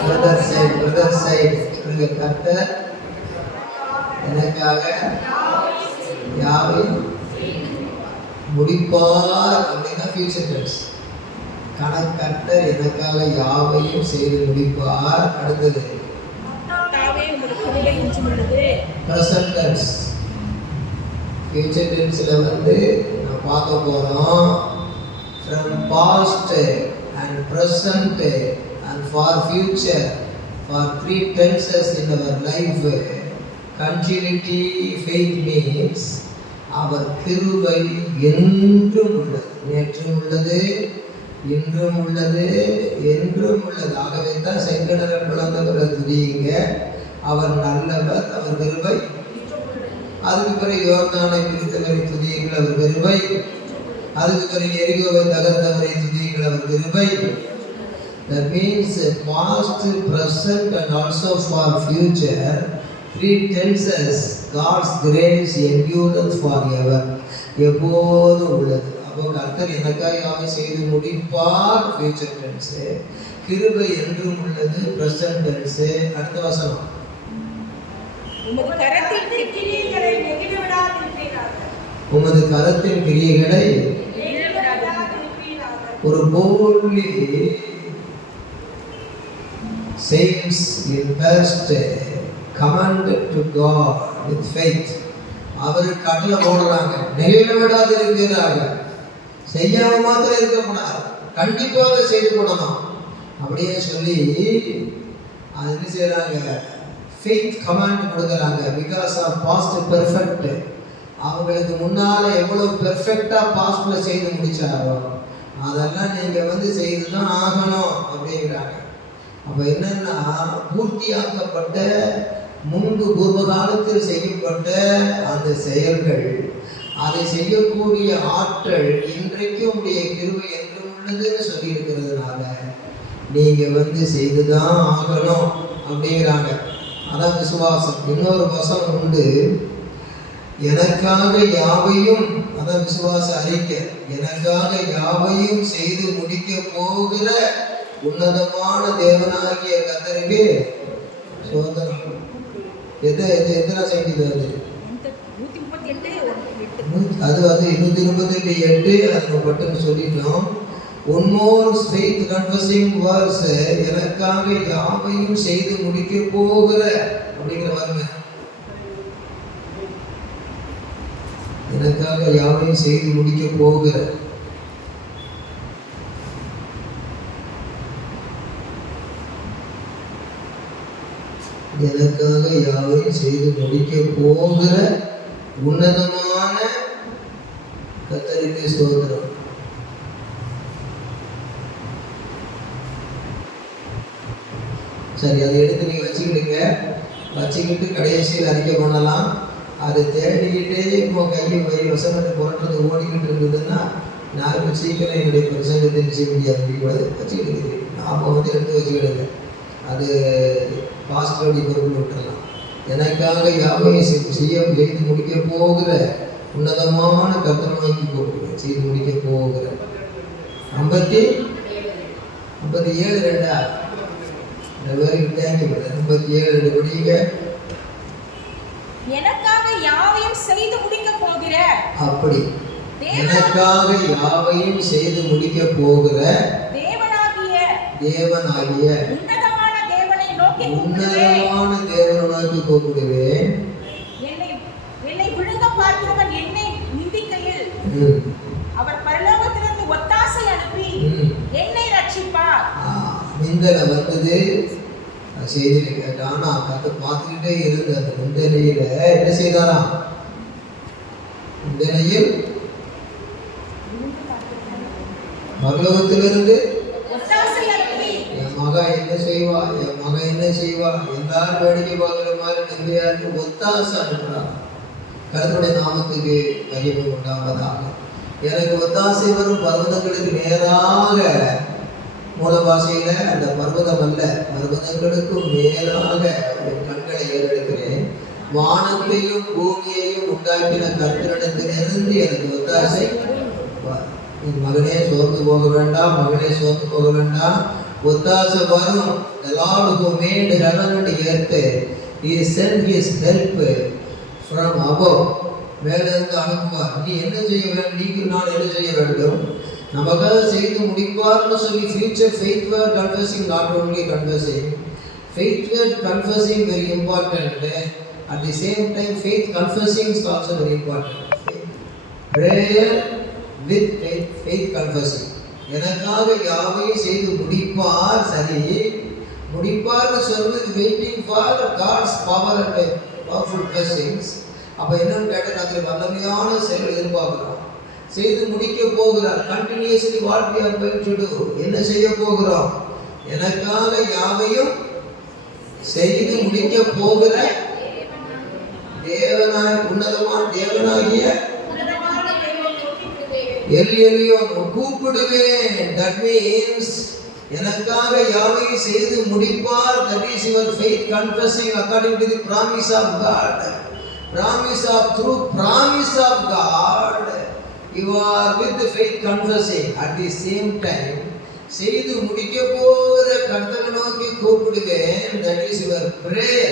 Brother side சொல்லுங்க. கர்த்தர் எனக்காக யாவையும் முடிப்பார் அப்படின்னா ஃபியூச்சர் டென்ஸ். கர்த்தர் எனக்காக யாவையும் செய்து முடிப்பார். அடுத்தது பிரசன்ட் டென்ஸ். ஃபியூச்சர் டென்ஸ்ல வந்து நான் பார்க்க போறோம். from past and present and for future, for 3 tenses in our life. Continuity faith means அவர் கிருபை என்றும் உள்ளது, நேற்றும் உள்ளது, இன்றும் உள்ளது, என்றும் உள்ளது. ஆகவே தான் செங்கடலை பிளந்தவரை துதியுங்க, அவர் நல்லவர், அவர் கிருபை. அதுக்கு பிறகு யோர்தானை பிரித்தவரை துதியுங்கள், அவர் கிருபை. அதுக்கு பிறகு எரிகோவை தகர்த்தவரை துதியுங்கள், அவர் கிருபை. That means past, present and also for future, 3 tenses. God's grace endureth forever. எப்போதும் உள்ளது. அப்போ கர்த்தர் எனக்காக யாவை செய்து முடிப்பார் ஃபியூச்சர் டென்ஸ். கிருபை என்றும் உள்ளது பிரசன்ட் டென்ஸ். அடுத்த வசனம். உமது கரத்தின் கிரியைகளை நெகிழ விடாதிருப்பீராக. உமது கரத்தின் கிரியைகளை ஒரு boldly saints in past commanded to God with faith. அவருக்கு கட்டளை போடுறாங்க, நெகிழ விடாது இருக்கிறாங்க. செய்யாம மாத்திரம் இருக்கக்கூடாது, கண்டிப்பாக செய்து போடணும் அப்படியே சொல்லி அது என்ன செய்யறாங்க, ஃபெய்த் கமாண்ட் கொடுக்குறாங்க. Because of past perfect. அவங்களுக்கு முன்னால எவ்வளவு பெர்ஃபெக்டா பாஸ்ட்ல செய்து முடிச்சாரோ அதெல்லாம் நீங்க வந்து செய்துதான் ஆகணும் அப்படிங்கிறாங்க. அப்ப என்னன்னா, பூர்த்தியாக்கப்பட்ட முன்பு பூர்வ காலத்தில் செய்யப்பட்ட அந்த செயல்கள், அதை செய்யக்கூடிய ஆற்றல் இன்றைக்கு உடைய கிருபை என்றும் உள்ளதுன்னு சொல்லி இருக்கிறதுனால நீங்க வந்து செய்துதான் ஆகணும் அப்படிங்கிறாங்க. அதான் விசுவாசம். இன்னொரு வசனம் உண்டு, எனக்காக யாவையும், அதான் விசுவாச அறிக்கை, எனக்காக யாவையும் செய்து முடிக்க போகிற உன்னதமான தேவனாகிய கர்த்தருக்கு சோதனம். எத்தனை செய்தி அது? அது வந்து 238 அது பட்டுன்னு சொல்லிட்டோம். One more faith confessing verse, எனக்காக யாவையும் செய்து முடிக்க போகிற அப்படிங்கிற வார்த்தை. எனக்காக யாவையும் செய்து முடிக்க போகிற. எனக்காக யாவையும் செய்து முடிக்க போகிற உன்னதமான கர்த்தருக்கு ஸ்தோத்திரம். சரி, அதை எடுத்து நீங்க வச்சுக்கிடுங்க. வச்சுக்கிட்டு கடைசியில் அறிக்கை பண்ணலாம். அதை தேடிக்கிட்டே இப்போ கையை வசனத்தை புரட்டுறது ஓடிக்கிட்டு இருந்ததுன்னா நான் இப்போ சீக்கிரம் என்னுடைய பிரசங்கத்தை செய்ய முடியாது. முடிக்கூடாது, வச்சுக்கிட்டு நாம் வந்து எடுத்து வச்சுக்கிடுங்க. அது பாஸ்டருடைய பொருள் விட்டுறலாம். எனக்காக யாவையும் செய்து முடிக்க போகிற உன்னதமான கர்த்தரை நோக்கி போகுது, செய்து முடிக்க போகிற. 57 2 57 படிங்க. எனக்காக யாவையும் செய்து முடிக்க போகிற, அப்படி எனக்காக யாவையும் செய்து முடிக்க போகிற தேவனாகிய உன்னதமான தேவனை நோக்கி கூப்பிடுவேன். என்னை விழுங்க பார்க்கிறவன் என்னை நிந்திக்கையில் அவர் பரலோகத்திலிருந்து ஒத்தாசை அனுப்பி என்னை ரட்சிப்பார். நிந்தனை வந்தது செய்தியில கேட்டான். கத்து பார்த்துக்கிட்டே இருந்து அந்த நிந்தனையில என்ன செய்தாராம்? நிந்தனையில் பரலோகத்திலிருந்து என் மகன் என்ன செய்வா, என் மகன் என்ன செய்வா, எல்லாரும் வேடிக்கை பார்க்குற மாதிரி நம்பியாருக்கு ஒத்தாசை அனுப்புறாங்க. கர்த்தருடைய நாமத்துக்கு மகிமை உண்டாவதாக. எனக்கு ஒத்தாசை வரும் பர்வதங்களுக்கு நேராக, மூல பாஷையில அந்த பர்வதம் அல்ல, பர்வதங்களுக்கும் மேலாக என் கண்களை ஏறெடுக்கிறேன். வானத்தையும் பூமியையும் உண்டாக்கின கர்த்தரிடத்திலிருந்து எனக்கு ஒத்தாசை. என் மகனே சோர்ந்து போக வேண்டாம், மகனே சோர்ந்து போக வேண்டாம். ஒத்தாசை வரும். The Lord who made heaven and earth, He sent His help from above. மேலிருந்து அனுப்புவார். நீ என்ன செய்ய வேண்டும், நீங்க நான் என்ன செய்ய வேண்டும், நமக்காக செய்து முடிப்பார்னு சொல்லி future faith word confessing, not only confessing, faith word confessing very important. At the same time faith confessing is also very important. Prayer with faith confessing. எனக்காக யாவையும் செய்து முடிப்பார். சரி, முடிப்பார்னு சொல்வது waiting for God's power and powerful blessings. அப்போ என்னன்னு கேட்டால் அதில் வல்லமையான செயல் எதிர்பார்க்கிறோம். செய்து முடிக்க போகிறார். Continuously what we are going to do, என்ன செய்ய போகிறோம், எனக்காக யாவையும் செய்து முடிக்க போகிற உன்னதமான தேவனாகிய எலியோன் கூப்பிடுவேன். That means எனக்காக யாவையும் செய்து முடிப்பார். That is your faith confessing according to the promise of God. Through promise of God you are with the faith confessing. At the same time செய்து முடிக்க போகிற கர்த்தரை நோக்கி கூப்பிடுவேன். That is your prayer.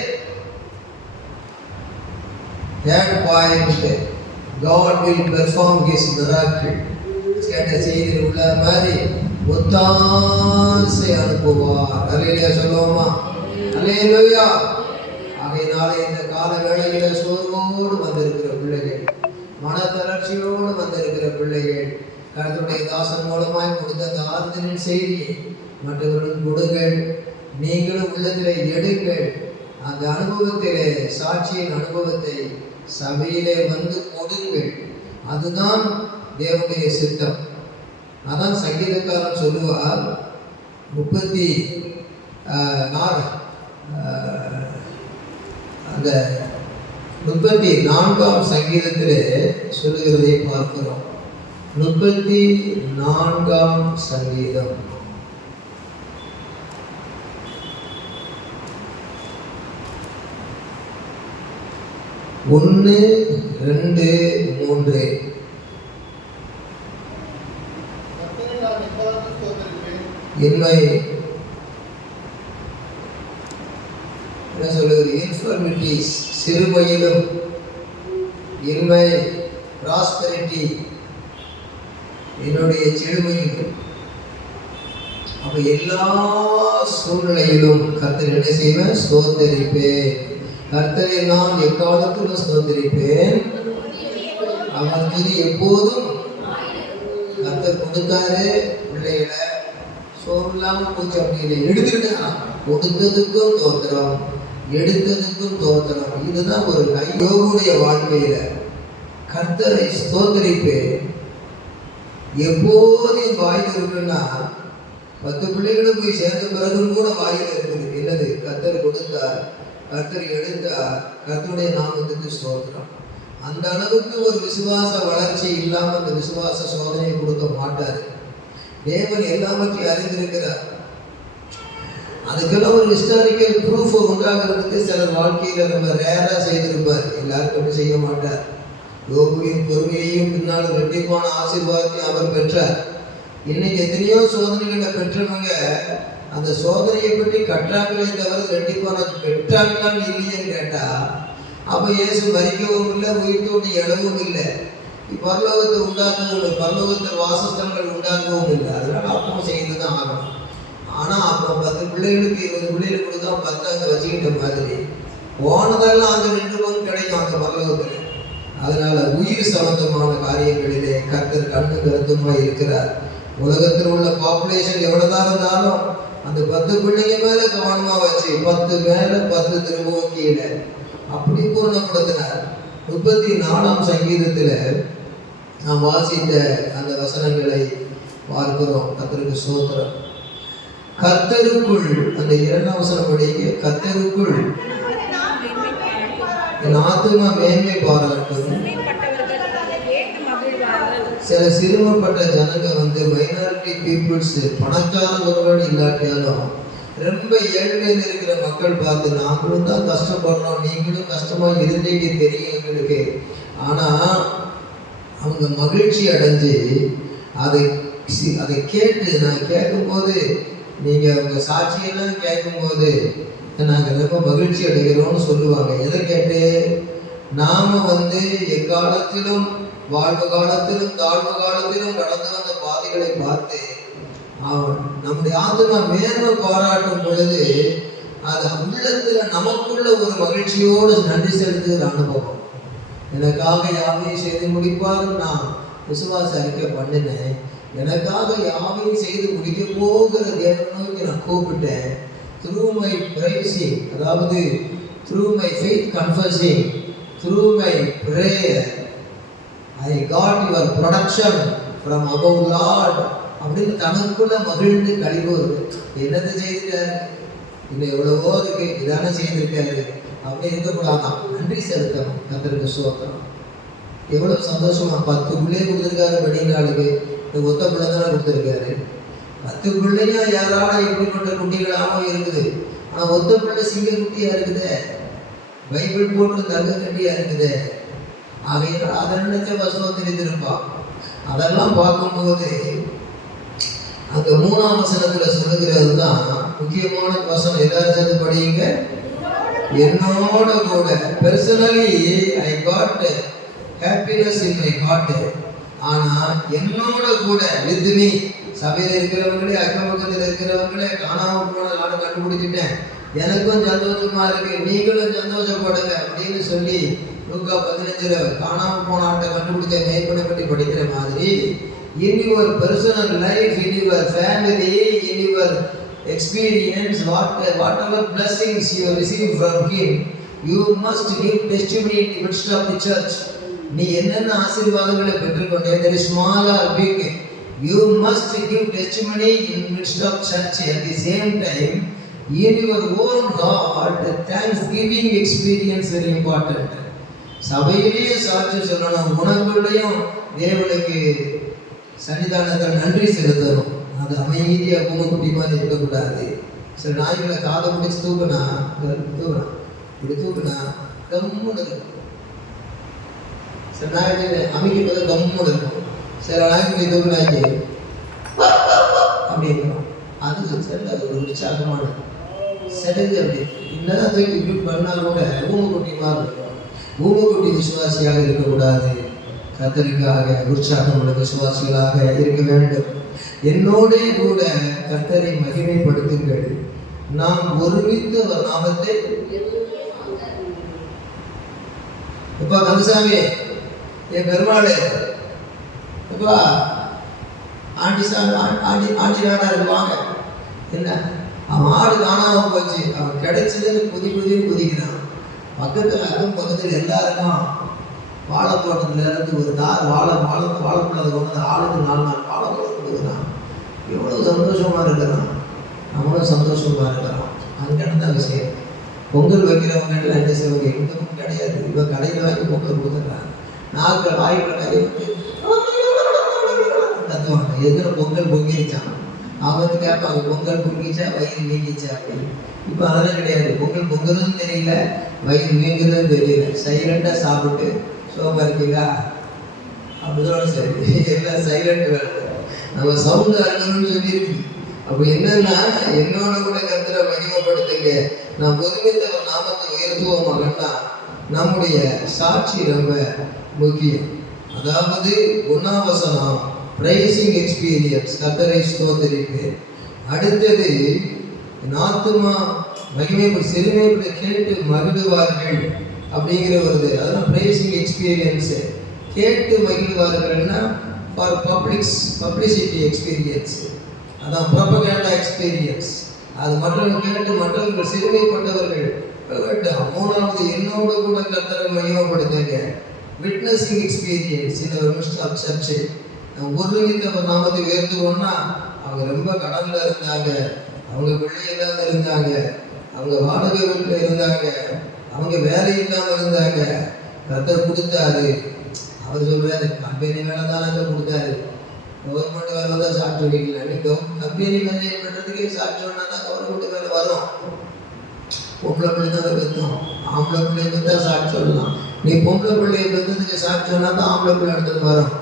That point, God will perform His miracle. கேட்ட செய்தியில் உள்ள மாதிரி ஒத்தாசை அனுப்புவார். அல்லேலூயா சொல்லுவோமா? அல்லேலூயா. ஆகையினாலே இந்த கால வேளையில சோர்வோடு வந்திருக்கிற பிள்ளைகள், மனத்தளர்ச்சியோடு வந்திருக்கிற பிள்ளைகள், கர்த்தருடைய தாசன் மூலமாய் கொடுத்த அந்த ஆறுதலின் செய்தியை மற்றவர்களும் கொடுங்கள். நீங்களும் உள்ளத்திலே எடுங்கள். அந்த அனுபவத்திலே, சாட்சியின் அனுபவத்தை சபையிலே வந்து கொடுங்கள். அதுதான் தேவனுடைய சித்தம். அதான் சங்கீதக்காரன் சொல்லுவார், 34ஆம் சங்கீதத்திலே சொல்லுகிறதை பார்க்கிறோம். 34ஆம் சங்கீதம் 1, 2, 3. இன்மை என்ன சொல்லுகிறது, இன்ஃபர்மிட்டிஸ் சிறுமையிலும், இன்மை ப்ராஸ்பரிட்டி என்னுடைய செழுமையிலும். அப்ப எல்லா சூழ்நிலையிலும் கர்த்தர் என்ன செய்வேன், ஸ்தோத்தரிப்பேன். கர்த்தரை நான் எக்காலத்திலும் ஸ்தோத்தரிப்பேன். அவர் துதி எப்போதும். கர்த்தர் கொடுத்தாரு பிள்ளைகளை, சோர்லாம போச்சு அப்படின்னு எடுத்துக்கிட்டான். கொடுத்ததுக்கும் தோத்திரம், எடுத்ததுக்கும் தோத்திரம். இதுதான் ஒரு யோகுடைய வாழ்க்கையில கர்த்தரை ஸ்தோத்தரிப்பேன். எப்போதும் வாயில் இருக்குன்னா 10 பிள்ளைகளும் போய் சேர்ந்த பிறகும் கூட வாயில் இருக்குது. என்னது, கர்த்தர் கொடுத்தார், கர்த்தர் எடுத்தார், கர்த்தருடைய நாமத்துக்கு ஸ்தோத்திரம். அந்த அளவுக்கு ஒரு விசுவாச வளர்ச்சி இல்லாமல் அந்த விசுவாச சோதனையை கொடுக்க மாட்டார். தேவன் எல்லாவற்றையும் அறிந்திருக்கிறார். அதுக்கெல்லாம் ஒரு ஹிஸ்டாரிக்கல் ப்ரூஃப் உண்டாகிறதுக்கு சிலர் வாழ்க்கையில நம்ம ரேரா செய்திருப்பார். எல்லாருக்கும் செய்ய மாட்டார். யோபுவின் பொறுமையையும் பின்னால் ரெட்டிப்பான ஆசீர்வாதத்தையும் அவர் பெற்றார். இன்னைக்கு எத்தனையோ சோதனைகளை பெற்றவங்க அந்த சோதனையை பற்றி கற்றாங்களே தவிர ரெட்டிப்பான பெற்றாங்களான்னு இல்லையேன்னு கேட்டா, அப்ப இயேசு மரிக்கவும் இல்லை, உயிர்த்தோடு எழவும் இல்லை, பரலோகத்தை உண்டாக்கவும் இல்லை, பரலோகத்தில் வாசஸ்தலங்கள் உண்டாக்கவும் இல்லை. அதனால அப்பவும் செய்துதான் ஆகணும். ஆனா அப்போ 10 பிள்ளைகளுக்கு 20 பிள்ளைகளுக்கு கொடுத்தா 10 அங்க வச்சுக்கிட்ட மாதிரி போனதெல்லாம் அந்த 2 பங்கு கிடைக்கும் அந்த பரலோகத்தில். அதனால உயிர் சம்பந்தமான காரியங்களிலே கர்த்தர் கண்ணு கருத்துமா இருக்கிறார். உலகத்தில் உள்ள பாப்புலேஷன் எவ்வளவுதான் இருந்தாலும் அந்த 10 பிள்ளைங்க மேல கவனமா வச்சு 10 மேல 10 திரும்பவும் கீழே அப்படி பூர்ணப்படுத்தினார். 34ஆம் சங்கீதத்துல நாம் வாசித்த அந்த வசனங்களை பார்க்கிறோம். கர்த்தருக்கு ஸ்தோத்திரம். கர்த்தருக்குள், அந்த 2ஆம் வசனம் படிக்க, கர்த்தருக்குள் என் ஆத்துமா மேன்மை பாராட்டும். சில சிறுமப்பட்ட ஜனங்க மைனாரிட்டி பீப்புள்ஸ், பணக்காரங்களோடு இல்லாட்டியாலும் ரொம்ப ஏழ்மையில் இருக்கிற மக்கள் பார்த்து நாங்களும் தான் கஷ்டப்படுறோம், நீங்களும் கஷ்டமா இருந்தீங்க தெரியும் எங்களுக்கு. ஆனா அவங்க மகிழ்ச்சி அடைஞ்சு அதை கேட்டு, நான் கேட்கும்போது நீங்கள் உங்கள் சாட்சியெல்லாம் கேட்கும்போது நாங்கள் ரொம்ப மகிழ்ச்சி அடைகிறோம்னு சொல்லுவாங்க. எதை கேட்டு? நாம் எக்காலத்திலும் வாழ்வு காலத்திலும் தாழ்வு காலத்திலும் கடந்து வந்த பாதைகளை பார்த்து நம்முடைய ஆத்மா மேன்மை பாராட்டும் பொழுது அது உள்ளத்துல நமக்குள்ள ஒரு மகிழ்ச்சியோடு நன்றி செலுத்துகிற அனுபவம். எனக்காக யாவையும் செய்து முடிப்பார். நான் விசுவாச அறிக்கை பண்ணினேன். எனக்காக யாவையும் செய்து முடிக்க போகிற தேவனை நோக்கி நான் கூப்பிட்டேன். த்ரூ மை பிரைசிங், அதாவது through my faith confessing, through my prayer, I got your production from above Lord அப்படின்னு தனக்குள்ள மகிழ்ந்து கழிவுவது. என்னத்தை செய்திருக்காரு, இன்னும் எவ்வளவோ இருக்கு, இதானே செய்திருக்காரு அப்படி இருக்கக்கூடாதான். நன்றி செலுத்தணும். கர்த்தருக்கு ஸ்தோத்திரம். எவ்வளவு சந்தோஷமா 10 பிள்ளையை கொடுத்துருக்காரு. வெடிநாளுக்கு ஒத்த பிள்ளை தானே கொடுத்துருக்காரு. 10 பிள்ளையும் யாரால எப்படிப்பட்ட குட்டிகளாகவும் இருக்குது. ஆனால் ஒத்த பிள்ளை சிங்க குட்டியா இருக்குது, பைபிள் போட்டு தங்க கட்டியா இருக்குது. அவைகள் அதை நினைச்ச வசனம் தெரிந்திருப்பான். அதெல்லாம் பார்க்கும்போது அங்க 3ஆம் வசனத்துல சொல்லுகிறது தான் முக்கியமான வசனம். எல்லாரும் சேர்ந்து படியுங்க. என்னோட கூட personally I got happiness in my heart. ஆனா என்னோட கூட வித் மீ, சபையில் இருக்கிறவங்களே அக்கம் பக்கத்தில் இருக்கிறவங்களே காணாம போன நானும் கண்டுபிடிச்சிட்டேன், எனக்கும் சந்தோஷமா இருக்கு, நீங்களும் சந்தோஷப்படுங்க அப்படின்னு சொல்லி லூக்கா 15 காணாம போன ஆட்டை கண்டுபிடிச்ச மேற்பனை பற்றி படிக்கிற மாதிரி in your personal life, in your family, in your experience, whatever blessings you receive from him, you must give testimony in the midst of the church. நீ என்னென்ன ஆசீர்வாதங்களை பெற்றுக்கொண்டே, there is small or big, you must give testimony in the midst of church. At the same time, in your own heart, thanksgiving experience very important. சபையிலேயே சாட்சி சொல்லணும், உனக்குள்ளேயும் தேவனுக்கு சன்னிதானத்தில் நன்றி செலுத்தணும். அது அமைதியாக பூமக்குட்டி மாதிரி இருக்கக்கூடாது. சில நாய்களை காதை பிடிச்சி தூக்குனா இப்படி தூக்குனா கம்முன்னு இருக்கும். சில நாய்களை அமைக்கும் போது கம்முன்னு இருக்கும். சில நாய்களை தூக்குனாக்கி அப்படி இருக்கும். அது செல்ல ஒரு உற்சாகமானது செடுது. அப்படி என்னதான் தூக்கி இப்படி பண்ணால் கூட பூமக்குட்டி மாதிரி இருக்கும். பூமக்குட்டி விசுவாசியாக இருக்கக்கூடாது. கர்த்தருக்காக உற்சாகமுள்ள விசுவாசிகளாக இருக்க வேண்டும். என்னோட கூட கர்த்தரை மகிமைப்படுத்துங்கள். நாம் ஒருமித்த ஒரு நாமத்தை இப்ப கந்தசாமி என் பெருமாள் இப்பா ஆண்டி நாடா இருக்குவாங்க. என்ன அவன் ஆடு காணாம போச்சு, அவன் கிடைச்சதுன்னு குதின்னு குதிக்கிறான். பக்கத்தில் அதுவும் பக்கத்தில் எல்லாருக்கும் வாழைத்தோட்டத்தில் இருந்து ஒரு வாழைப்பழத்தை கொண்டு ஆளுக்கு 4 வாழைப்பழம் கொடுக்குறான். எவ்வளோ சந்தோஷமாக இருக்கிறான், நம்மளும் சந்தோஷமாக இருக்கிறோம். அங்கேன்னு தான் விஷயம். பொங்கல் வைக்கிறவங்க என்ன செய்வாங்க, எந்த பொங்கல் கிடையாது. இப்போ கடையில் வாங்கி பொங்கல் கொடுத்துட்றாங்க. நாட்கள் வாய்ப்பு கத்துவாங்க, எதுன்னு பொங்கல் பொங்கிருச்சான். அவங்க கேட்பாங்க, பொங்கல் பொங்கிச்சா வயிறு வீங்கிச்சா அப்படின்னு. இப்போ அதெல்லாம் கிடையாது. பொங்கல் பொங்குறதும் தெரியல, வயிறு வீங்குறதும் தெரியல. சைலண்டாக சாப்பிட்டு சோமா இருக்கீங்களா அப்படிதான் சரி, எல்லாம் சைலண்ட் வேலை. நம்ம சவுண்ட் அணுன்னு சொல்லியிருக்கு. அப்போ என்னன்னா, என்னோட கூட கர்த்தரை மகிமைப்படுத்துங்க. நாம் ஒருமித்த நாமத்தை உயர்த்துவோமாகன்னா நம்முடைய சாட்சி ரொம்ப முக்கியம். அதாவது 1ஆம் வசனம் பிரைசிங் எக்ஸ்பீரியன்ஸ், கர்த்தரை ஸ்தோத்திரிப்பு. அடுத்தது ஆத்துமா மகிமை சிறுமைப்பட்டு கேட்டு மகிழ்வார்கள் அப்படிங்கிற வருது. அதெல்லாம் பிரைசிங் எக்ஸ்பீரியன்ஸு. கேட்டு மகிழ்வார்கள்னா ஃபார் பப்ளிசிட்டி எக்ஸ்பீரியன்ஸ், அதான் ப்ரொபகேண்டா எக்ஸ்பீரியன்ஸ். அது மற்றவர்கள் கேட்டு மற்றவர்கள் சிறுமைப்பட்டவர்கள். 3வது என்னோட கூட கர்த்தரை மகிமைப்படுத்துங்க. விட்னஸிங் எக்ஸ்பீரியன்ஸ் இந்த ஒரு மிஸ்ட் ஆஃப் சர்ச்சு. ஒருமித்த நாமத்தை உயர்த்துவோம்னா அவங்க ரொம்ப கடன்ல இருந்தாங்க, அவங்க பிள்ளை இல்லாமல் இருந்தாங்க, அவங்க வாடகை வீட்டில் இருந்தாங்க, அவங்க வேலை இல்லாமல் இருந்தாங்க. கர்த்தர் கொடுத்தாரு. அவர் சொல்றாரு, கம்பெனி வேலை தான் நாங்கள் கொடுத்தாரு, கவர்மெண்ட் வேலை தான் சாட்சி சொல்லிக்கல. கம்பெனி வேலையை பண்ணுறதுக்கே சாட்சி சொன்னா தான் கவர்மெண்ட் வேலை வரும். பொம்பளை பிள்ளை தான் பெற்றோம், ஆம்பளை பிள்ளைய பற்றி தான் சாட்சி சொல்லலாம். நீ பொம்பளை பிள்ளைய பெற்றதுக்கு சாட்சி சொன்னா தான் ஆம்பளை பிள்ளை எடுத்துட்டு வரும்.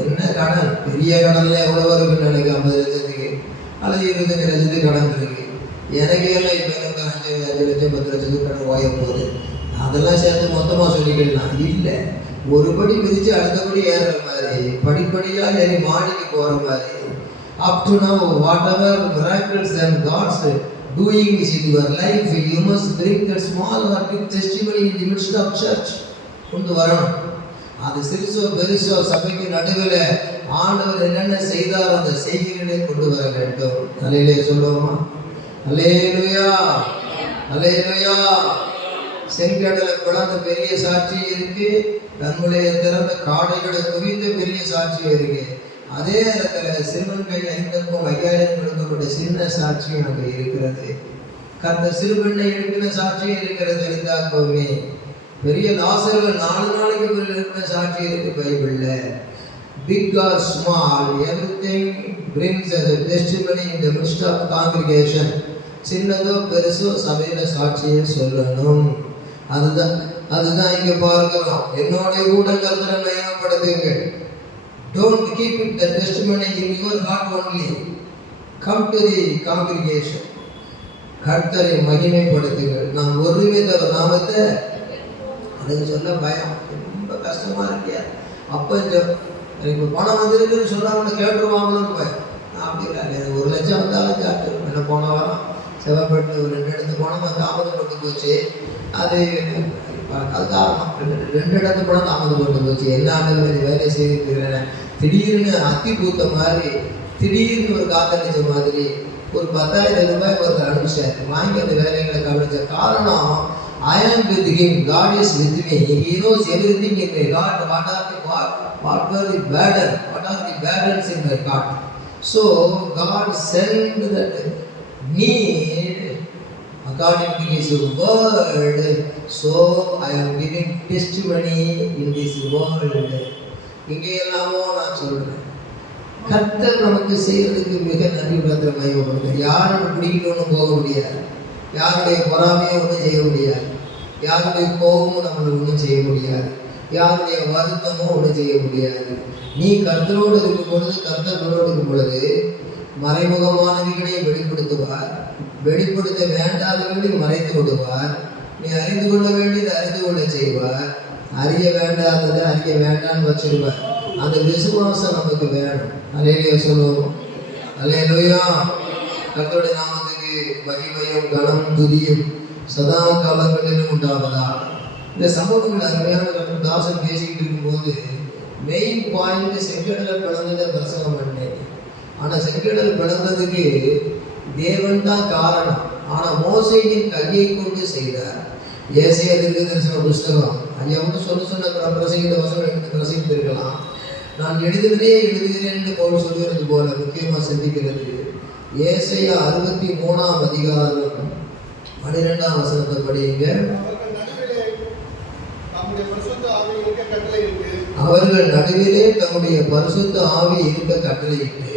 என்ன கடன், பெரிய கடன்ல எவ்வளோ இருக்குன்னு நினைக்க 50 லட்சத்துக்கு அல்லது 25 லட்சத்துக்கு கடன் இருக்கு. எனக்கு எல்லாம் இப்போ எனக்கு 5 லட்சம் 10 லட்சத்துக்கு கடன் ஓய போகுது, அதெல்லாம் சேர்த்து மொத்தமாக சொல்லிக்கலாம். இல்லை, ஒரு படி பிரித்து அடுத்தபடி ஏறுற மாதிரி, படிப்படியாக ஏறி மாடிக்கு போகிற மாதிரி. Up to now, whatever miracles and God's doing is in your life, you must bring that small or big testimony in the midst of church. கொண்டு வரணும். அது சிறுசோ பெருசோ சபைக்கு நடுவில் ஆண்டவர் என்னென்ன செய்தார் அந்த செய்திகளை கொண்டு வர வேண்டும். அல்லேலூயா சொல்லுவோமா? அல்லேலூயா, அல்லேலூயா. செங்கடலை குழந்த பெரிய சாட்சி இருக்கு, நம்முடைய திறந்த காடைகளை குவிந்த பெரிய சாட்சி இருக்கு. அதே இடத்துல சிறுவன் கை 5,000 கொடுக்கக்கூடிய சின்ன சாட்சியும் அங்கே இருக்கிறது. கர்த்தர் சிறுவனை எழுப்பின சாட்சியும் இருக்கிறது. இருந்தாக்கோமே பெரிய லாசர்கள் 4 நாளைக்கு எழுப்பின சாட்சி இருக்கு பைபிள்ல. Big or small, everything brings as a testimony in the midst of congregation. சின்னதோ பெருசோ சபையில சாட்சியை சொல்லணும். அதுதான் இங்க பார்க்கிறோம். என்னோட கூட கர்த்தரை மகிமைப்படுத்துங்கள். Don't keep it the testimony in your heart only. Come to the congregation. கர்த்தரை மகிமைப்படுத்துங்கள். நாம் ஒருமே தவிர நாமத்தை அதுக்கு சொல்ல பயம், ரொம்ப கஷ்டமா இருக்கியா. அப்போ எனக்கு பணம் வந்துருக்குன்னு சொன்னாங்க கேட்டுருவாங்கன்னு பயம். நான் அப்படி இல்லை, எனக்கு 1 லட்சம் வந்தாலும் சாப்பிட்டு என்ன போன வாரம் செவ்வாய்ப்பேட்டில் ஒரு 2 இடத்து பணம் தாமதப்பட்டு போச்சு. அது காரணம் 2 இடத்து பணம் தாமதப்பட்டு போச்சு. என்ன ஆண்டு வேலை செய்திருக்கிறேன், திடீர்னு அத்தி பூத்த மாதிரி, திடீர்னு ஒரு காத்தடிச்ச மாதிரி ஒரு 10,000 ரூபாய் ஒருத்தர் அனுப்பிச்சார். வாங்கி அந்த வேலைகளை கவனிச்ச காரணம், I am with him, God is with me, he knows everything in my heart, what are the burdens in my heart. So God sent that need according to his word. So I am giving testimony in this world. இங்கே எல்லாமோ நான் சொல்றேன், கர்த்தர் நமக்கு செய்யறதுக்கு மிக நன்றி பத்திரமாய். யாரும் பிடிக்கணும்னு போக முடியாது, யாருடைய பொறாமையும் ஒன்றும் செய்ய முடியாது, யாருடைய கோபமும் நம்மளை ஒன்றும் செய்ய முடியாது, யாருடைய வருத்தமும் ஒன்றும் செய்ய முடியாது. நீ கர்த்தரோடு இருக்கும் பொழுது, கர்த்தர்களோடு இருக்கும் பொழுது மறைமுகமானவைகளை வெளிப்படுத்துவார், வெளிப்படுத்த வேண்டாதவர்களை மறைத்து விடுவார். நீ அறிந்து கொள்ள வேண்டியதை அறிந்து கொள்ள செய்வார், அறிய வேண்டாததை அறிய வேண்டான்னு வச்சிருவார். அந்த விசுவாசம் நமக்கு வேணும். அல்லேலூயா சொல்லுவோம். அல்லேலூயா. கர்த்தருடைய நாமத்துக்கு மகிமையும் கனம் துதியும் சதா காலங்களிலும் உண்டாவதா. இந்த சம்பவங்கள் அருமையான டாக்டர் தாசன் பேசிக்கிட்டு இருக்கும்போது மெயின் பாயிண்ட் செங்கடலை பிளந்ததை பிரசங்கம் பண்ணேன். ஆனால் செங்கடல் பிளந்ததுக்கு தேவன் தான் காரணம். ஆனால் மோசேயின் கையை கொண்டு செய்தார். ஏசாயா தீர்க்கதரிசன புஸ்தகம் ஐயா வந்து சொன்ன பிரசங்கித்த வசனம் எடுத்து பிரசங்கித்திருக்கலாம். நான் எழுதுகிறேன் என்று பவுல் சொல்கிறது போல முக்கியமாக சிந்திக்கிறது ஏசாயா 63ஆம் அதிகாரம் 12ஆம் வசனத்தை படியுங்க. அவர்கள் நடுவிலே தம்முடைய பரிசுத்த ஆவி இருக்க கட்டளையிட்டு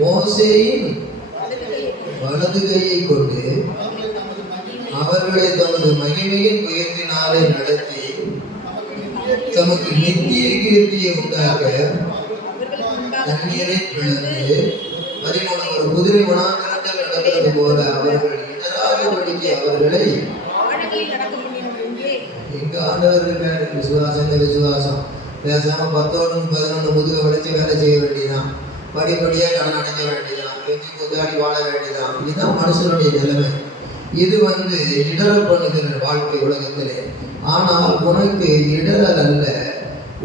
மோசேயின் வலது கையை கொண்டு அவர்களை தமது மகிமையின் உயர்த்தினாலே நடத்தி தமக்கு நித்திய கீர்த்தியை உண்டாக்க தண்ணீரை பிளந்து 13 ஒரு குதிரை வனாந்தரத்தில் நடக்கிறது போல அவர்கள் இடராதபடிக்கு அவர்களை எங்க ஆண்டவர் இருக்காரு. விசுவாசம் பேசாம 10-11 முதுக வளைச்சு வேலை செய்ய வேண்டியதான், படிப்படியா கடன் அடைஞ்ச வேண்டியதான், பெஞ்சு குத்தாடி வாழ வேண்டியதான். இதுதான் மனுஷனுடைய நிலைமை. இது இடரல் பண்ணுகிற வாழ்க்கை உலகத்திலே. ஆனால் உனக்கு இடரல் அல்ல,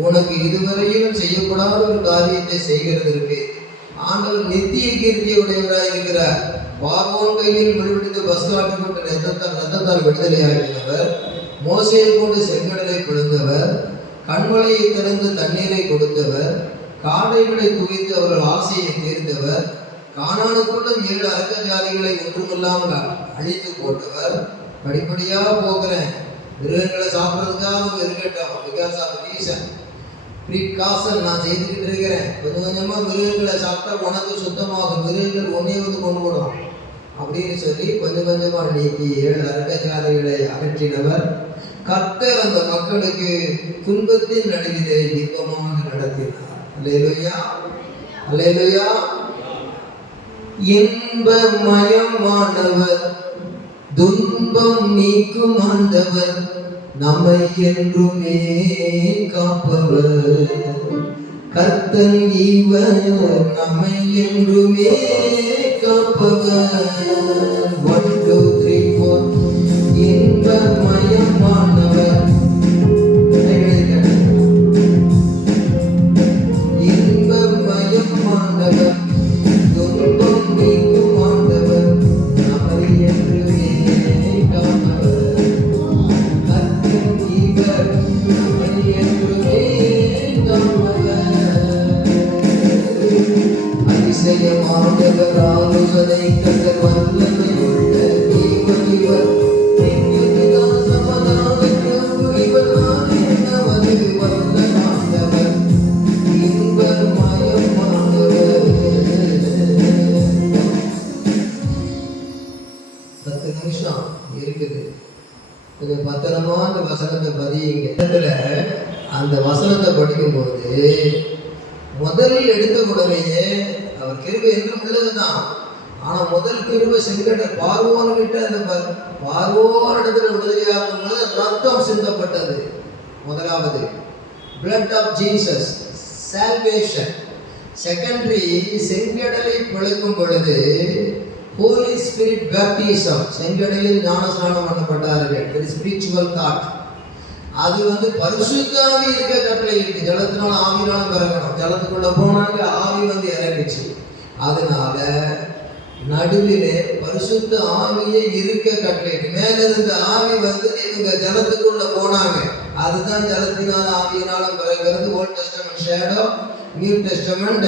உனக்கு இதுவரையிலும் செய்யக்கூடாத ஒரு காரியத்தை செய்கிறதற்கு ஆண்டவர் நித்திய கீர்த்தியை உடையவராக இருக்கிறார். பார்வோன் கையில் விடுவித்து பஸ்காட்டு கொண்டு ரத்தத்தால் விடுதலையாகினவர், மோசையை கொண்டு செங்கடலை பிளந்தவர், கண்மலையை திறந்து தண்ணீரை கொடுத்தவர், காடைகளை குவித்து அவர்கள் ஆசையை தீர்த்தவர், கானானுக்குள்ளும் 7 அரக்க ஜாதிகளை ஒன்றுமில்லாமல் அழித்து போட்டவர். படிப்படியாக போகிறேன், மிருகங்களை சாப்பிட்றதுக்காக இருக்கட்டும், பிகாஸ் ஆஃப் ரீசன் ப்ரீகாஷன் நான் செய்துக்கிட்டு இருக்கிறேன். கொஞ்சமாக மிருகங்களை சாப்பிட்டா உனக்கு சுத்தமாகும், மிருகங்கள் ஒன்றையாவது கொண்டு போடும் அப்படின்னு சொல்லி கொஞ்சமாக நீக்கி 7 அரக்க ஜாதிகளை அகற்றினவர். கர்த்தர் அந்த மக்களுக்கு துன்பத்தின் நடுவிலே இன்பமாக நடத்தினார். அல்லேலூயா, அல்லேலூயா. இன்பமயமானவர், துன்பம் நீக்கும் ஆண்டவர், நம்மை என்றுமே காப்பவர். கர்த்தன் இவர் நம்மை என்றுமே காப்பவர். 1 2 3 4 இன்பமயமானவர், இன்பமயமானவர், துன்பம் நீக்கும் ஆண்டவர், நம்மை என்றுமே காப்பவர். கர்த்தன் இவர் நம்மை என்றுமே காப்பவர். அதிசயமானவர், ஆலோசனை கர்த்தர், வல்லமை உள்ள தேவன் இவர். இருக்குது. கொஞ்சம் பத்திரமா அந்த வசனத்தை பதியுங்க. அந்த வசனத்தை படிக்கும்போது முதலில் எடுத்த உடனேயே அவர் கிருபை என்றும் உள்ளதுதான். ஆனா முதல் கிருபை செங்கட பார்வோன்கிட்ட, அந்த பார்வோனிடத்துல விடுதலையாகும் போது ரத்தம் சிந்தப்பட்டது. முதலாவது blood of Jesus, salvation. Secondary, செங்கடலை பிளக்கும் பொழுது Holy Spirit baptism, செங்கடலில் ஞானஸ்நானம் பண்ணப்பட்டார்கள். Spiritual thought. அது பரிசுத்த ஆவி இருக்க கட்டளை இருக்கு. ஜலத்தினால ஆவினாலும் பிறக்கணும். ஜலத்துக்குள்ள போனாங்க, ஆவி இறங்குச்சு. அதனால நடுவிலே பரிசுத்த ஆவியை இருக்க கட்டளை. மேல இருந்த ஆவி இவங்க ஜலத்துக்குள்ள போனாங்க. அதுதான் ஜலத்தினால ஆவியினாலும் பிறக்கிறது. Old testament shadow, new testament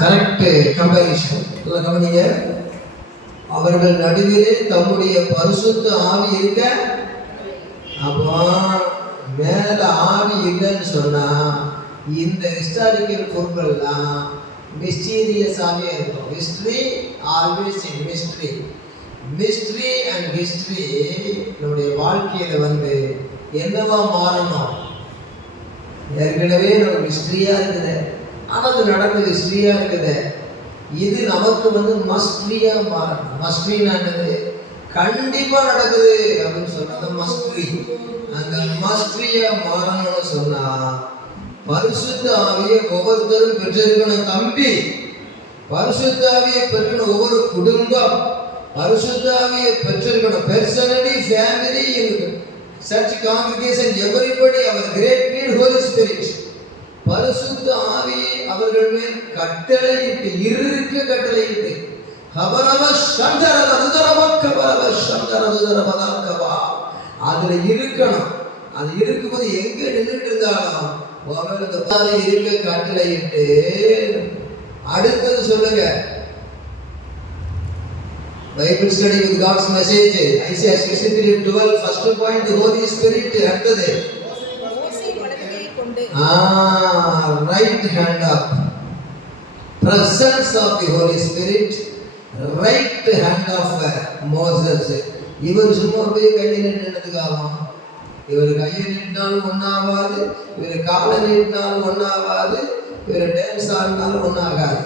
correct comparison. கவனிங்க, அவர்கள் நடுவிலே தம்முடைய பரிசுத்த ஆவி இருக்க. அப்போ மேல ஆவி இல்லைன்னு சொன்னா இந்த ஹிஸ்டாரிக்கல் பொருட்கள்லாம் மிஸ்டீரியஸாகவே இருக்கும். History always in mystery. Mystery and history நம்முடைய வாழ்க்கையில என்னவா மாறணும்? ஏற்கனவே நம்ம மிஸ்ட்ரியா இருக்குது, ஆனால் அது நடக்குது, ஹிஸ்டரியா இருக்குது. இது நமக்கு மஸ்ட்ரியா மாறணும். மஸ்ட்ரினா என்னது? கண்டிப்பா நடக்குது அப்படின்னு சொன்னா மஸ்ட்ரி. அந்த மஸ்ட்ரியா மாறணும்னு சொன்னா பரிசுத்த ஆவியை ஒவ்வொருத்தரும் பெற்றிருக்கணும். தம்பி, பரிசுத்த ஆவியை பெற்றணும் ஒவ்வொரு குடும்பம். பரிசுத்த ஆவியை பெற்றிருக்கணும். பெர்சனலி, ஃபேமிலி, சர்ச் காங்கிரிகேஷன், எவரிபடி அவர் கிரேட் நீட் ஹோலி ஸ்பிரிட். பரிசுத்த ஆவி அவர்கள் மேல் கட்டளையிட்டு, இருக்க கட்டளையிட்டு, அதுல இருக்கணும். அது இருக்கும்போது எங்க நின்றுட்டு இருந்தாலும் இருக்க கட்டளையிட்டு. அடுத்தது சொல்லுங்க, Bible study with God's message, Isaiah 63:12. First point holy spirit. அடுத்தது right hand up, presence of the Holy Spirit, right hand of Moses. இவர் சும்மா போய் கையை நீட்டினதுக்காகும். இவர் கையை நீட்டினாலும் ஒன்றாகாது, இவர் காலை நீட்டினாலும் ஒன்றாகாது, இவர் டான்ஸ் ஆடினாலும் ஒன்றாகாது.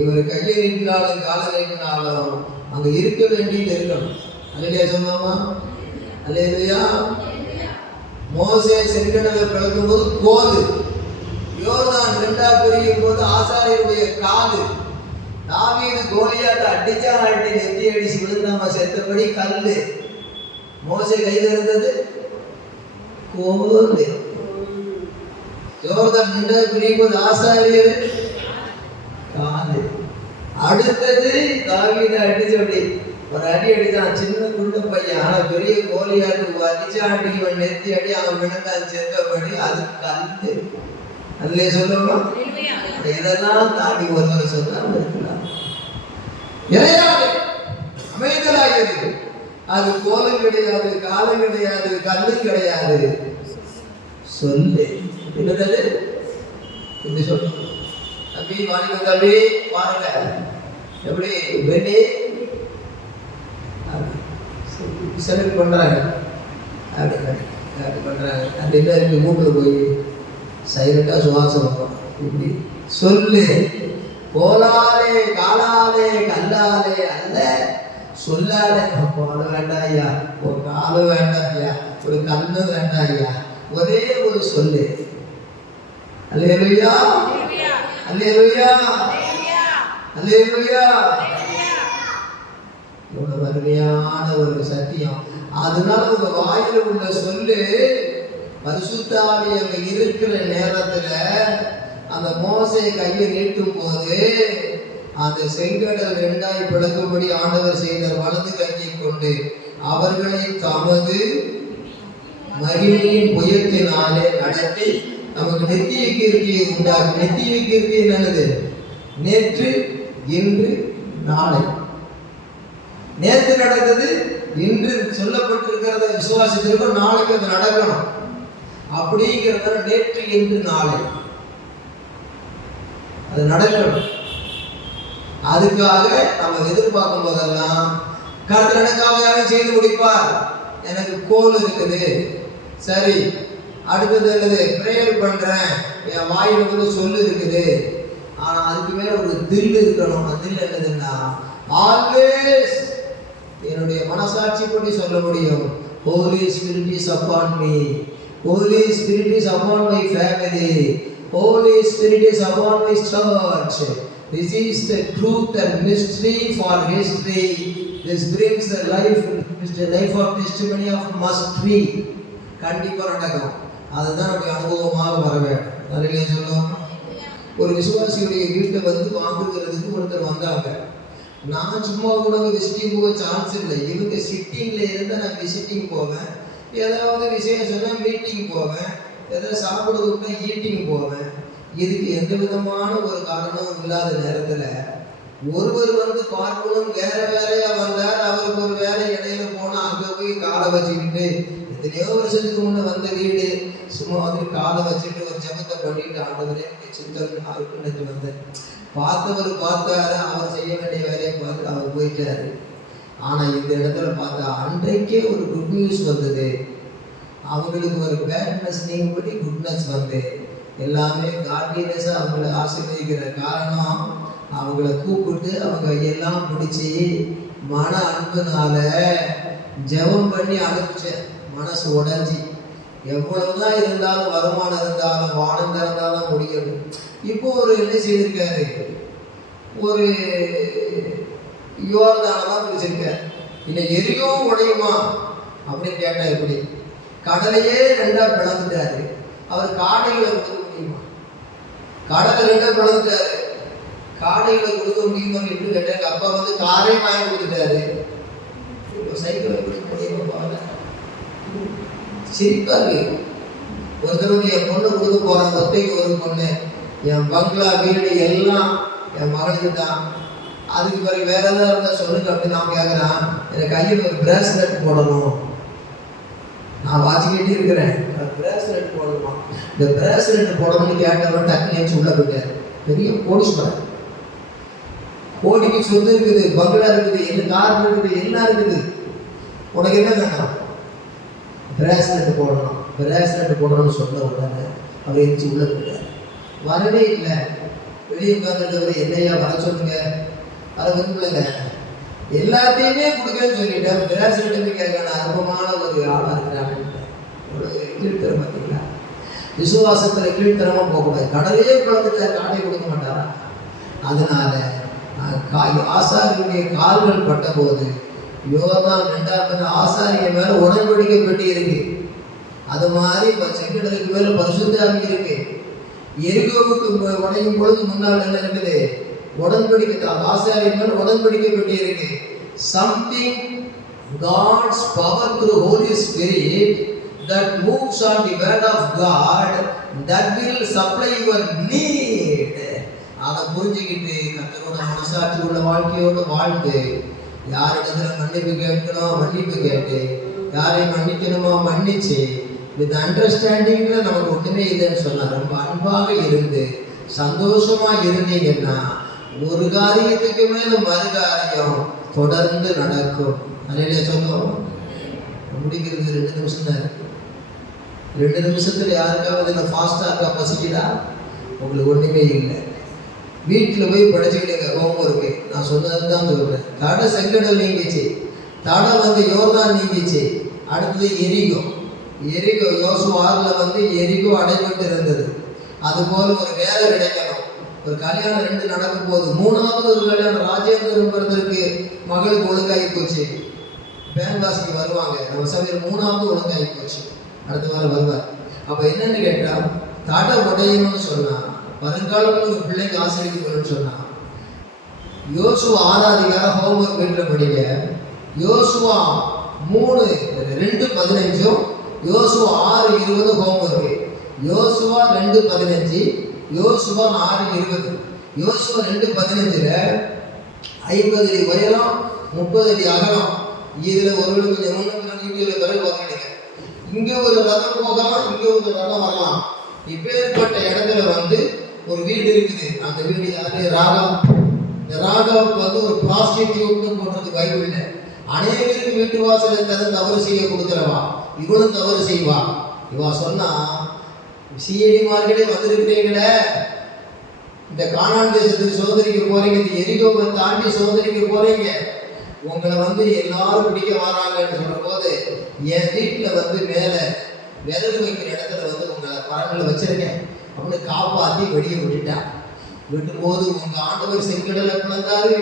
இவர் கையை நீட்டினாலும் காலை நீட்டினாலும் அங்க இருக்க வேண்டியது இருக்கணும். அல்லையா சொன்னாமா? அல்லையா? மோசே செங்கடலை பிளக்கும் போது கோது, யோர்தான் 2ஆ பிரியும் போது ஆசாரியருடைய காது, தாவீது கோலியாத்தை அடிச்சா அடி நெத்தி அடிச்சு விழுந்தாம செத்தபடி கல்லு. மோசே கையில் இருந்தது கோது. யோர்தான் 2ஆ பிரியும் போது ஆசாரியர் காது. அடுத்தது தாவீது அடிச்சு அப்படி ஒரு அடி அடிதான். சின்ன குண்ட பையன், ஆனா பெரிய கோலியாத்து அடிச்சா அடி நெத்தி அடி அவன் விழுந்தான் செத்தபடி. அது கல்லு. அதுல சொல்லணும். இதெல்லாம் தாண்டி ஒருவர் சொன்னாலும் இருக்கலாம். அமைதலாகிறது. அது கோலம் கிடையாது, காலம் கிடையாது, கல்லு கிடையாது. சொல்லு என்னது? இப்படி சொல்லணும். தம்பி, வாணிக தம்பி, பாருங்க எப்படி வெண்ணி செலக்ட் பண்றாங்க. அப்படி பண்றாங்க. அந்த என்ன மூட்டில் போய் சைலண்டா சுவாசம் இப்படி சொல்லு. கோலாலே காலாலே கல்லாலே அல்ல, சொல்லாலே. கோல வேண்டாம் ஐயா, ஒரு காலு வேண்டாம் ஐயா, ஒரு கண்ணு வேண்டாம் ஐயா, ஒரே ஒரு சொல்லு. அல்லேலூயா, அல்லேலூயா, அல்லேலூயா. இவ்வளவு அருமையான ஒரு சத்தியம். அதனால உங்க வாயில உள்ள சொல்லு பரிசுத்த ஆவி அங்க இருக்கிற நேரத்துல அந்த மோசே கையை நீட்டும் போது அந்த செங்கடல் இரண்டாய் பிளக்கும்படி ஆண்டவர் செய்த வலது கையை கொண்டு அவர்களை தமது மகிமையின் புயத்தினாலே நடத்தி நமக்கு நித்திய கீர்த்தியை உண்டாக்கி. நித்திய கீர்த்தி என்னது? நேற்று, இன்று, நாளை. நேற்று நடந்தது, இன்று சொல்லப்பட்டிருக்கிறத விசுவாசித்திருக்கோம், நாளைக்கு அது நடக்கணும். அப்படிங்கிறத நேற்று, இன்று, நாளை அது நடக்கணும். அதுக்காக நம்ம எதிர்பார்க்கும் போதெல்லாம் கர்த்தர் எனக்காக யாரும் செய்து முடிப்பார். எனக்கு கோல் இருக்குது, சரி. அடுத்தது என்னது? பிரேயர் பண்றேன், என் வாயில வந்து சொல்லு இருக்குது. ஆனா அதுக்கு மேல ஒரு தில் இருக்கணும். அந்த தில் என்னதுன்னா, ஆல்வேஸ் என்னுடைய மனசாட்சி படி சொல்ல முடியும். Holy Spirit is upon me. Holy Spirit is upon my family. Holy Spirit is upon my church. This is the truth and mystery for history. This brings the life of testimony of mastery. கண்டிப்பா நடக்கும். அதுதான் நம்முடைய அனுபவமாக வர வேண்டும். நிறைய சொல்லுவோம். ஒரு விசுவாசியுடைய வீட்டை வந்து வாங்குகிறதுக்கு ஒருத்தர் வந்தாங்க. நான் சும்மா கூட விசிட்டிங் போக சான்ஸ் இல்லை. இவங்க சிட்டிங்ல இருந்தால் நான் விசிட்டிங் போவேன், ஏதாவது விஷயம் சொன்னால் மீட்டிங் போவேன், ஏதாவது சாப்பிடுறதுக்குன்னா ஈட்டிங் போவேன். இதுக்கு எந்த விதமான ஒரு காரணமும் இல்லாத நேரத்தில் ஒருவர் வந்து பார்க்கணும் வேற வேலையா வந்தார். அவருக்கு ஒரு வேலை இடையில போனால் அங்கே போய் காலை வச்சுக்கிட்டு, எத்தனையோ வருஷத்துக்கு முன்னே வந்த வீடு, சும்மா வந்து காலை வச்சுட்டு ஒரு ஜபத்தை பண்ணிட்டு ஆண்டவரே சித்தம் ஆகுன்னு வந்தேன். பார்த்தவர் பார்த்தாரு, அவர் செய்ய வேண்டிய வேலையை பார்த்து அவர் போயிட்டாரு. ஆனால் இந்த இடத்துல பார்த்தா அன்றைக்கே ஒரு குட் நியூஸ் வந்தது. அவங்களுக்கு ஒரு பேட்னஸ் நீங்கபடி குட்னஸ் வந்து எல்லாமே காட்லினஸாக அவங்களை ஆசீர்வதிக்கிற காரணம், அவங்கள கூப்பிட்டு அவங்க எல்லாம் பிடிச்சி மன அன்புனால ஜெபம் பண்ணி அனுப்பிச்சேன். மனசு உடஞ்சி எவ்வளவுதான் இருந்தாலும், வருமானம் இருந்தாலும், வானம் திறந்தாலும் முடியும். இப்போ ஒரு என்ன செய்திருக்காரு, ஒரு யோர்தானெல்லாம் பிடிச்சிருக்காரு. இன்னும் எரியும் உடையுமா அப்படின்னு கேட்டா எப்படி? கடலையே ரெண்டா பிளந்துட்டாரு. அவர் காடைகளை கொடுக்க முடியுமா? கடலை ரெண்டா பிளந்துட்டாரு, காடைகளை கொடுக்க முடியுமா என்று கேட்டாங்க. அப்பா வந்து காரே வாங்கி கொடுத்துட்டாரு. சைக்கிளை கொடுக்க முடியுமா? பாருங்க, சிரிப்பா இருக்கு. ஒருத்தருடைய பொண்ணு கொடுக்க போறான், ஒத்தைக்கு ஒரு பொண்ணு. என் பங்களா வீடு எல்லாம் என் மகளுக்கு தான். அதுக்கு பிறகு வேற ஏதாவது இருந்தால் சொல்லுங்க அப்படின்னு நான் கேட்குறான். எனக்கு கையில் ஒரு பிரேஸ்லெட் போடணும், நான் வாட்சிக்கிட்டே இருக்கிறேன், பிரேஸ்லெட் போடணுமா? இந்த பிரேஸ்லெட் போடணும்னு கேட்டவன் டக்குனு உள்ள போயிட்டாரு. பெரிய கோடீஸ்வரன், கோடிக்கு சொத்து இருக்குது, பங்களா இருக்குது, என்ன கார் இருக்குது, எல்லாம் இருக்குது. உனக்கு என்ன வேணும்? பிரேஸ்லெட் போடணும். பிரேஸ்லெட் போடணும்னு சொன்ன உடனே அவர் எரிச்சு உள்ள போயிட்டார். வரவே இல்லை. வெளியே உட்காந்துருக்கவர் என்னையா வர சொல்லுங்க, வர விரும்பல, எல்லாத்தையுமே கொடுக்கன்னு சொல்லிட்டேன். பிரேஸ்லெட்டுன்னு கேட்கணும். அற்பமான ஒரு ஆளாக இருக்கிறாங்க. கீழ்த்தரம் பார்த்தீங்களா? விசுவாசத்தில் கீழ்த்தரமா போகக்கூடாது. கடலையே குழந்தைட்டார், காடை கொடுக்க மாட்டாரா? அதனால ஆசாரியுடைய கால்கள் பட்ட போது யோர்தான் ரெண்டாவது ஆசாரிய மேல உடன்படிக்கை பெட்டி இருக்கு. அது மாதிரி செங்கடலுக்கு மேல பரிசுத்த ஆவி இருக்கு. எரிகோவுக்கு உடையும் பொழுது முன்னால் என்ன இருக்குது? உடன்படிக்கை. ஆசாரிய மேல உடன்படிக்கை பெட்டி இருக்கு. Something God's power through Holy Spirit that moves on the word of God that will supply your need. அதை புரிஞ்சுக்கிட்டு கர்த்தரோட மனசாட்சி உள்ள வாழ்க்கையோடு வாழ்ந்து, யாரிடத்துல மன்னிப்பு கேட்கணும் மன்னிப்பு கேட்டு, யாரை மன்னிக்கணுமோ மன்னிச்சு, வித் அண்டர்ஸ்டாண்டிங்ல நமக்கு ஒன்றுமே இல்லைன்னு சொன்னா ரொம்ப அன்பாக இருந்து சந்தோஷமா இருந்தீங்கன்னா ஒரு காரியத்துக்கு மேல மறு காரியம் தொடர்ந்து நடக்கும். அதனால சொல்லுவோம், முடிக்கிறது 2 நிமிஷம் தான் இருக்கு. 2 நிமிஷத்துல யாருக்காவது இந்த ஃபாஸ்டா இருக்கா, பசிக்குதா? உங்களுக்கு ஒண்ணுமே இல்லை. வீட்டில் போய் படிச்சுக்கிடுங்க ஹோம்ஒர்க்கு. நான் சொன்னது தான் சொல்கிறேன். தடை செங்கடல் நீங்கிச்சு, தடை வந்து யோர்தான் நீங்கிச்சு. அடுத்தது எரிகோ. யோசுவா 6 எரிகோ அடைபட்டு இருந்தது. அதுபோல் ஒரு வேலை கிடைக்கணும். ஒரு கல்யாணம் 2 நடக்கும் போது 3வது ஒரு கல்யாணம் ராஜேந்திரன் பிறந்தருக்கு மகளுக்கு ஒழுங்காகி போச்சு. பேன்வாசிக்கு வருவாங்க, நம்ம சபையில் 3வது ஒழுங்காகி போச்சு. அடுத்த வாரம் வருவார். அப்போ என்னன்னு கேட்டால், தடை உடையணும்னு சொன்னா, வருங்காலத்தில் உங்கள் பிள்ளைக்கு ஆசிரியக்கணும்னு சொன்னா, யோசுவா 6 அதிகாரம் ஹோம்ஒர்க் வீட்டில் படிங்க. யோசுவா 3:2-15, யோசுவா 6:20 ஹோம்ஒர்க்கு. யோசுவா 2:15, யோசுவா 6:20. யோசுவா 2:15 50 அடி உயரம், 30 அடி அகலம். இதில் ஒரு கொஞ்சம் முன்னூறு வரை பார்த்துக்கிட்டீங்க. இங்கே ஒரு ரதம் போகலாம், இங்கே ஒரு ரதம் வரலாம். இப்பேற்பட்ட இடத்துல ஒரு வீடு இருக்குது. அந்த வீடு யாரு? ராகாப். இந்த ராகாவுக்கு ஒரு ப்ராஸ்டிடியூட்னு போடுறது பைபிள்ல. அநேகருக்கு வீட்டு வாசலை தவறு செய்ய கொடுக்குறவா, இவளும் தவறு செய்வா. இவா சொன்னா, சிஐடி மார்க்கெட்டே வந்திருக்கிறீங்களே, இந்த கானான் தேசத்துக்கு சோதரிக்க போறீங்க, இந்த எரிகோவை தாண்டி சோதரிக்க போறீங்க, உங்களை எல்லாரும் பிடிக்க வராங்கன்னு சொல்ற போது, என் வீட்டில் மேலே விறகு வைக்கிற இடத்துல உங்களை பரங்களை வச்சிருக்கேன் அப்படின்னு காப்பாற்றி வெளியே விட்டுட்டான். விட்டும்போது உங்க ஆண்டவர் செங்கடலை பிளந்தாரு,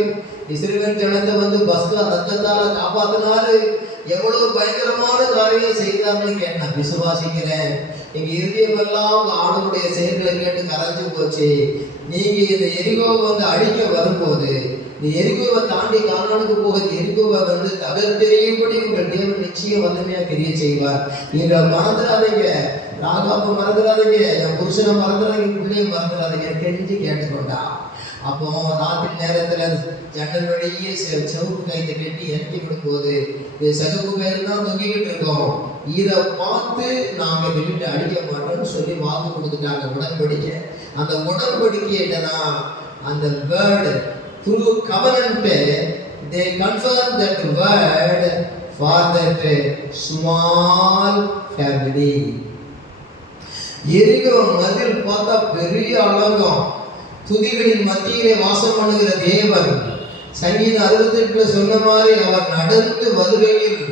இஸ்ரவேல் ஜனத்தை பஸ்கா ரத்தத்தால காப்பாத்தினாரு. எவ்வளவு பயங்கரமான காரியம் செய்தார்னு கேட்டேன். விசுவாசிக்கிறேன். எங்க இருதயமெல்லாம் உங்க ஆண்டவருடைய செயல்களை கேட்டு கரைஞ்சு போச்சு. நீங்க இந்த எரிகோவை அழிக்க வரும்போது, இந்த எரிகோவை தாண்டி கானானுக்கு போக எரிகோவை தகர்த்தெறியும்படி உங்கள் தேவன் நிச்சயம் வல்லமையா கிரியை செய்வார். நீங்கள் மறந்துடாதீங்க, ராகாப்பை மறந்துடாதீங்க, என் புருஷனை மறந்துடாதீங்க, பிள்ளையை மறந்துடாதீங்க, தெரிஞ்சு கேட்டுக்கொண்டா. அப்போ ராத்திரி நேரத்தில் ஜன்னல் வழியே செவப்பு கைத்தை கட்டி இறக்கி விடும்போது இது சகப்பு கயிறு தான் தொங்கிக்கிட்டு இருக்கோம். இதை பார்த்து நாங்கள் வெளியிட்டு அடிக்க மாட்டோம்னு சொல்லி வாக்கு கொடுத்துட்டாங்க. உடன்படிக்கை. அந்த உடன்படிக்கையிட்டனா அந்த word through covenant they confirm that word for that small family. எரிகோ மதில் பார்த்தா பெரிய அலங்கம், துதிகளின் மத்தியிலே வாசம் பண்ணுகிற தேவன். சங்கீதம் 68 சொன்ன மாதிரி அவர் நடந்து வருகையில்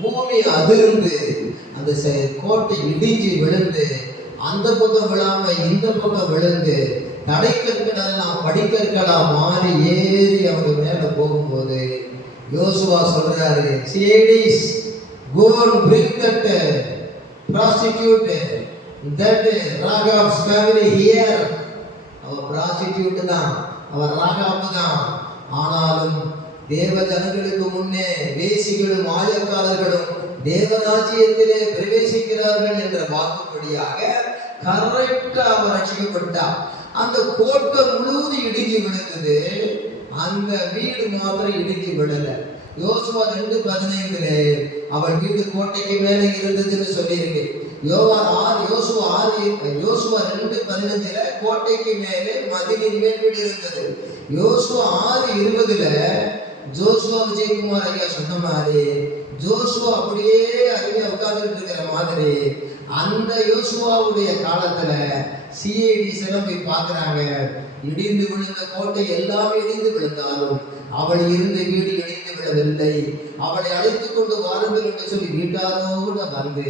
பூமி அதிர்ந்து அந்த கோட்டை இடிஞ்சு விழுந்து, அந்த பக்கம் விழாம இந்த பக்கம் விழுந்து, தடைக்கற்களெல்லாம் படிக்கற்களா மாறி ஏறி அவங்க மேல போகும்போது யோசுவா சொல்றாரு, சிஏடிஸ் go and bring that prostitute, that Rahab's family here. Our prostitute தான், அவர் ராகாப் தான். ஆனாலும் தேவ ஜனங்களுக்கு முன்னே வேசிகளும் ஆயக்காரர்களும் தேவராஜ்யத்திலே பிரவேசிக்கிறார்கள் என்ற வாக்குப்படியாக கரெக்டா அவர் ரட்சிக்கப்பட்டார். அந்த கோட்டை முழுவதும் இடிஞ்சு விழுந்தது, அந்த வீடு மாத்திரம் இடிஞ்சு விழல. யோசுவா 2:15 அவள் வீடு கோட்டைக்கு மேலே இருந்ததுன்னு சொல்லியிருக்கு. யோசுவா 2:15 கோட்டைக்கு மேலே மதிலின் மேல் வீடு இருந்தது. யோசுவா 6:20 ஜோசுவா விஜயகுமார் ஐயா சொன்ன மாதிரி ஜோசுவா அப்படியே அருமையா உட்கார்ந்துட்டு இருக்கிற மாதிரி அந்த யோசுவாவுடைய காலத்துல சிஐடிஸ் எல்லாம் போய் பார்க்குறாங்க. இடிந்து விழுந்த கோட்டை எல்லாமே இடிந்து விழுந்தாலும் அவள் இருந்த வீடு இடிந்து விழவில்லை. அவளை அழைத்து கொண்டு வாருங்கள் என்று சொல்லி வீட்டாரோடு வந்து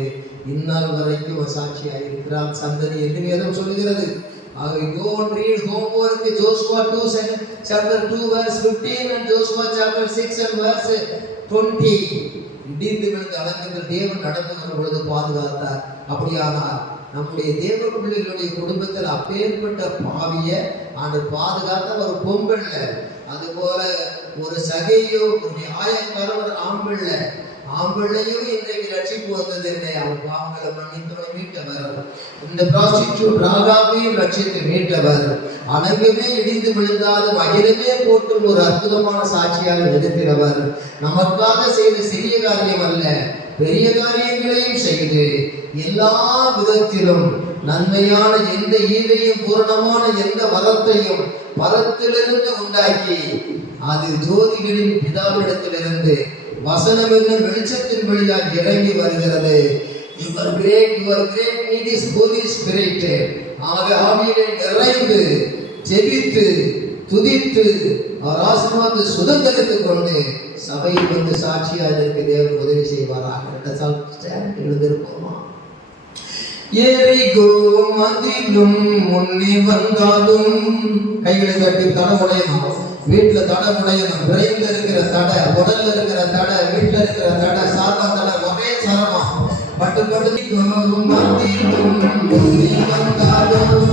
இந்நாள் வரைக்கும் சாட்சியாக இருக்கிறார் சந்ததி என்று வேதம் சொல்லுகிறது. ஆக go and read homework Joshua 2 chapter 2 verse 15 and Joshua chapter 6 and verse 20. இடிந்து விழுந்த அலங்கங்கள் தேவன் நடந்து வரும் பொழுது பாதுகாத்தார். அப்படியானால் நம்முடைய தேவ பிள்ளைகளுடைய குடும்பத்தில் அப்பேற்பட்ட பாவிய ஆண்டு பாதுகாத்த ஒரு பொம்பல்ல, அதுபோல ஒரு சகையோ ஒரு நியாயக்காரர் ஆம்பிள்ளையும் இன்றைக்கு ரட்சிப்பு வந்தது இல்லை. அவர் பாவங்களை மன்னித்தவரை மீட்டவர். இந்த ப்ராஸ்டிடியூட் ராகாவையும் ரட்சித்து மீட்டவர். அலங்கமே இடிந்து விழுந்தாலும் அகிலமே போற்றும் ஒரு அற்புதமான சாட்சியாக நிறுத்தினவர். நமக்காக செய்த சிறிய காரியம் அல்ல, பெரிய காரியங்களையும் செய்து எல்லா விதத்திலும் நன்மையான எந்த ஈவையும் பூரணமான எந்த வரத்தையும் பரத்திலிருந்து உண்டாக்கி அது ஜோதிகளின் பிதாவிடத்திலிருந்து வசனம் என்னும் வெளிச்சத்தின் வழியாக இறங்கி வருகிறது. Your great need is Holy Spirit. ஆக ஆவியிலே நிறைந்து ஜெபித்து துதித்து அவர் ஆசீர்வாதத்தை சுதந்திரத்துக் கொண்டு சபையில் வந்து சாட்சியாக இருக்க தேவன் உதவி செய்வாராக. எழுந்திருப்போமா? எரிகோ மதிலும் முன்னே வந்தாலும் கைகளை கட்டி தடமுடையணும். வீட்டுல தடமுடையணும். பிரெயின்ல இருக்கிற தடை, உடல்ல இருக்கிற தடை, வீட்டுல இருக்கிற தடை, சாதா தடை, ஒரே சரமா பட்டு பட்டு மதிலும் முன்னே வந்தாலும்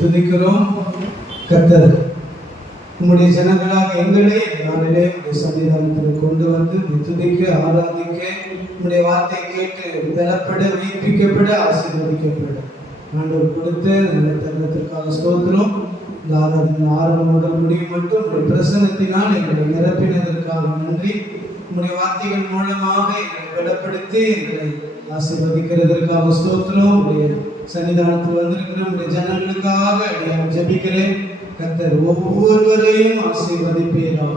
துதிக்கிறோம். கர்த்தர் உம்முடைய ஜனங்களாக எங்களை நாளிலே சன்னிதானத்தில் கொண்டு வந்து துதிக்க ஆராதிக்க உம்முடைய வார்த்தை கேட்டு பலப்பட உயிர்ப்பிக்கப்பட ஆசீர்வதிக்கப்பட ஆண்டவர் கொடுத்த நல்ல தருணத்திற்காக ஸ்தோத்திரம். இந்த ஆராதனை ஆரம்பம் முதல் முடிவு மட்டும் உடைய பிரசனத்தினால் எங்களை நிரப்பினதற்காக நன்றி. உம்முடைய வார்த்தைகள் மூலமாக எங்களை பலப்படுத்தி எங்களை ஆசீர்வதிக்கிறதற்காக ஸ்தோத்திரம். உடைய சன்னிதானத்தில் வந்திருக்கிற உடைய ஜனங்களுக்காக நான் ஜெபிக்கிறேன். கர்த்தர் ஒவ்வொருவரையும் ஆசீர்வதிப்பீராக.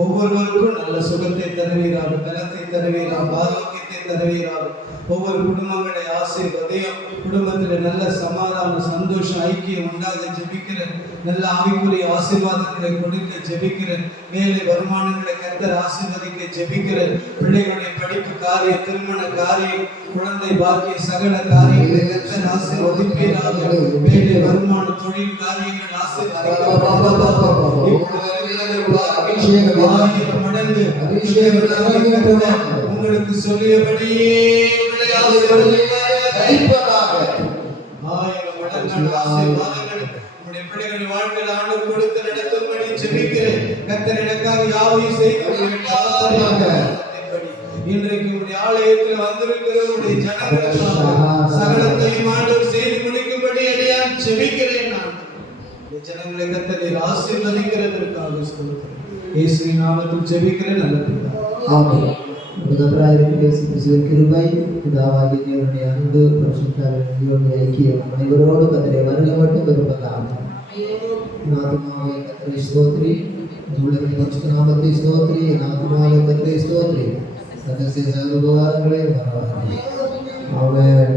ஒவ்வொருவருக்கும் நல்ல சுகத்தை தருவீராக, பலத்தை தருவீராக, ஆரோக்கியத்தை தருவீராக. ஒவ்வொரு குடும்பங்களை ஆசீர்வதியும். குடும்பத்தில் நல்ல சமாதான சந்தோஷம் ஐக்கியம் உண்டாக ஜெபிக்கிறேன். நல்ல ஆவிக்குரிய ஆசீர்வாதங்களை கொடுக்க ஜெபிக்கிறேன். வேலை வருமானங்களை கர்த்தர் ஆசீர்வதிக்க ஜெபிக்கிறேன். பிள்ளைகளுடைய படிப்பு காரியம், திருமண காரியம், குழந்தை பாக்கிய சகல காரியங்களை கர்த்தர் ஆசீர்வதிப்பீராக. வேலை வருமான தொழில் காரியங்கள் உங்களுக்கு சொல்லியபடியே பிள்ளைகளின் வாழ்க்கையில் ஆண்டவர் கொடுத்து நடத்தும்படி ஜெபிக்கிறேன். கர்த்தர் எனக்காக யாவையும் செய்து இன்றைக்கு உடைய ஆலயத்தில் வந்திருக்கிற உடைய ஜனங்களுக்காக சகலத்தையும் ஆண்டவர் செய்து முடிக்கும்படி அடியான் ஜெபிக்கிறேன். நான் ஜனங்களை கர்த்தர் ஆசீர்வதிக்கிறதற்காக ஸ்தோத்திரம். இயேசுவின் நாமத்தில் ஜெபிக்கிறேன். நல்ல பிதாவே. ஆமென். கிருபை, பிதாவாகிய தேவனுடைய அன்பு, பரிசுத்த ஆவியானவருடைய ஐக்கியம் அனைவரோடு கர்த்தரை வருக மட்டும் இருப்பதாக. நாமமே கர்த்தரை ஸ்தோத்திரி, உங்களுடைய பரிசுத்த நாமத்தை ஸ்தோத்திரி, நாமமே கர்த்தரை ஸ்தோத்திரி. சகல உபகாரங்களே மறவாதே. ஆமென்.